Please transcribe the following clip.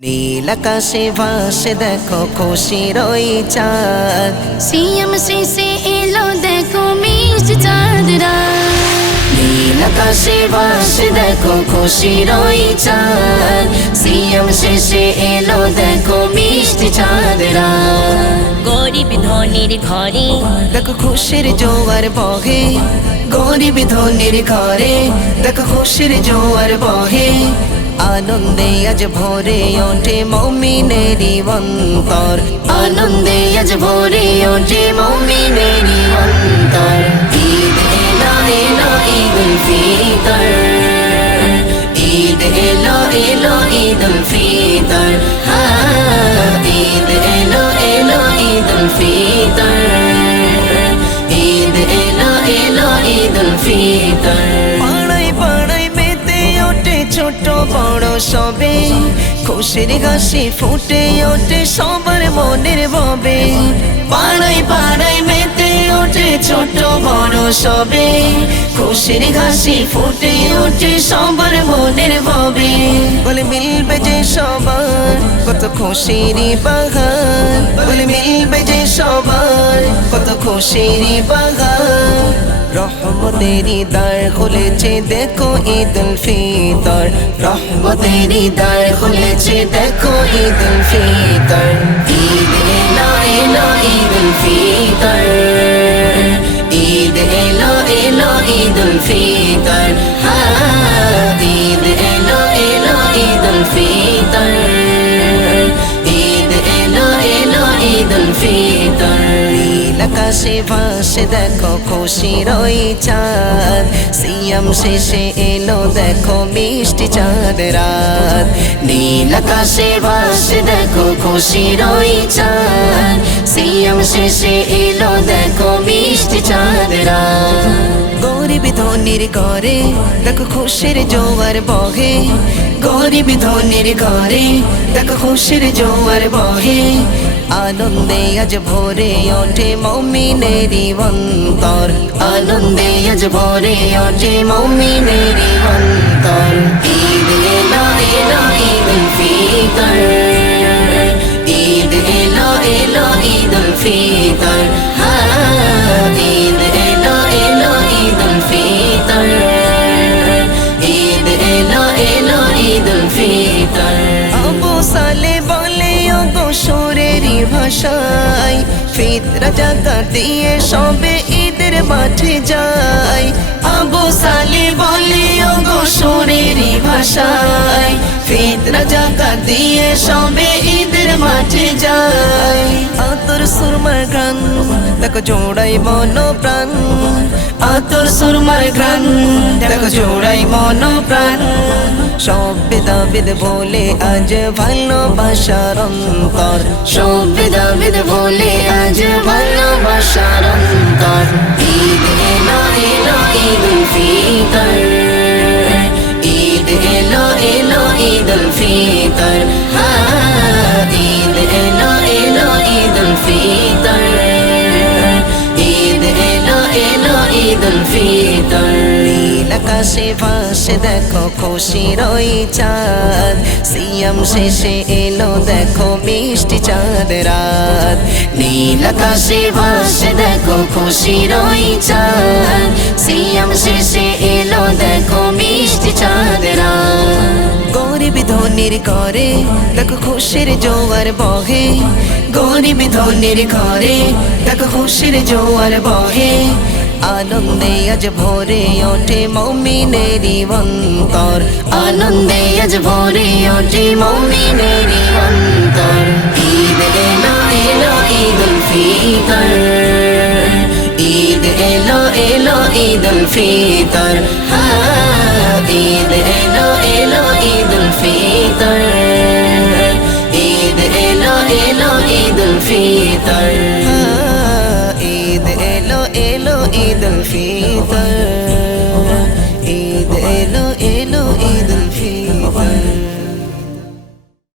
নীল আকাশে ভাসে দেখো খুশির ওই চাঁদ। সিএম শেষে এলো দেখো মিষ্টি চাঁদ রাত। নীল আকাশে ভাসে দেখো খুশির ওই চাঁদ। সিএম শেষে এলো দেখো মিষ্টি চাঁদ রাত। গরিব ধনির ঘরে দেখো খুশির জোয়ার বহে, গরিব ধনির ঘরে দেখো খুশির জোয়ার বহে। আনন্দে আজ ভরে ওঠে মুমিনেরি অন্তর, আনন্দে আজ ভরে ওঠে মুমিনেরি অন্তর। ঈদ এলো এলো ঈদুল ফিতর, ঈদ এলো এলো ঈদুল ফিতর, হ্যাঁ ঈদ এলো এলো ঈদুল ফিতর, ঈদ এলো এলো ঈদুল ফিতর। পাড়ায় পাড়ায় মেতে ওঠে ছোট বড় সবে, খুশির হাসি ফুটে ওঠে সবার মনের ভাবে। পাড়ায় পাড়ায় মেতে ওঠে ছোট বড় সবে, খুশির হাসি ফুটে ওঠে সবার মনের ভাবে। বলে মিলবে যে সবার কত খুশির বাগান, বলে মিলবে যে সবার কত খুশির বাগান। রহমতেরি দ্বার খুলেছে দেখো ঈদুল ফিতর, রহমতেরি দ্বার খুলেছে দেখো ঈদুল ফিতর। ঈদ এলো এলো ঈদুল ফিতর, ঈদ এলো এলো ঈদুল ফিতর, হ্যাঁ ঈদ এলো এলো ঈদুল ফিতর, ঈদ এলো এলো ঈদুল ফিতর। নীল আকাশে ভাসে দেখো খুশির ওই চাঁদ। সিএম শেষে এলো দেখো মিষ্টি চাঁদ রাত। নীল আকাশে ভাসে দেখো খুশির ওই চাঁদ। সিএম শেষে এলো দেখো মিষ্টি চাঁদ রাত। গরিব ধনির ঘরে দেখো খুশির জোয়ার বহে, গরিব ধনির ঘরে দেখো খুশির জোয়ার বহে। আনন্দে আজ ভরে ওঠে মুমিনেরি অন্তর, আনন্দে আজ ভরে ওঠে মুমিনেরি অন্তর। ঈদ এলো এলো ঈদুল ফিতর, ঈদ এলো এলো ঈদুল ফিতর, হ্যাঁ ঈদ এলো এলো ঈদুল ফিতর, ঈদ এলো এলো ঈদুল ফিতর। আবু সালে বলে ও গো সুরেরি ভাষায়, ফিতরা জাকাত দিয়ে সবে ঈদের মাঠে যায়। আবু সালে বলে ও গো সুরেরি ভাষায়, ফিতরা জাকাত দিয়ে সবে ঈদের মাঠে যায়। আতর সুরমার গান দেখো জোড়াই মন প্রাণ, আতর সুরমার গান দেখো জোড়াই মন প্রাণ। সব বেদাবেদ বলে আজ ভালোবাসার অন্তর, সব বেদাবেদ বলে আজ ভালোবাসার অন্তর। ঈদ এলো এলো ঈদুল ফিতর, ঈদ এলো এলো ঈদুল ফিতর, হ্যাঁ ঈদ এলো এলো ঈদুল ফিতর, ঈদ এলো এলো ঈদুল ফিতর। নীল আকাশে ভাসে দেখো খুশির ওই চাঁদ। সিএম শেষে এলো দেখো মিষ্টি চাঁদ রাত। নীল আকাশে ভাসে দেখো খুশির ওই চাঁদ। সিএম শেষে এলো দেখো মিষ্টি চাঁদ রাত। গরিব ধনির ঘরে দেখো খুশির জোয়ার বহে, গরিব ধনির ঘরে দেখো খুশির জোয়ার বহে। আনন্দে আজ ভরে ওঠে মুমিনেরি অন্তর, আনন্দে আজ ভরে ওঠে মুমিনেরি অন্তর। ঈদ এলো এলো ঈদুল ফিতর, ঈদ এলো এলো ঈদুল ফিতর, হ্যাঁ ঈদ এলো এলো ঈদুল ফিতর, ঈদ এলো এলো ঈদুল ফিতর, ঈদ এলো এলো ঈদুল ফিতর।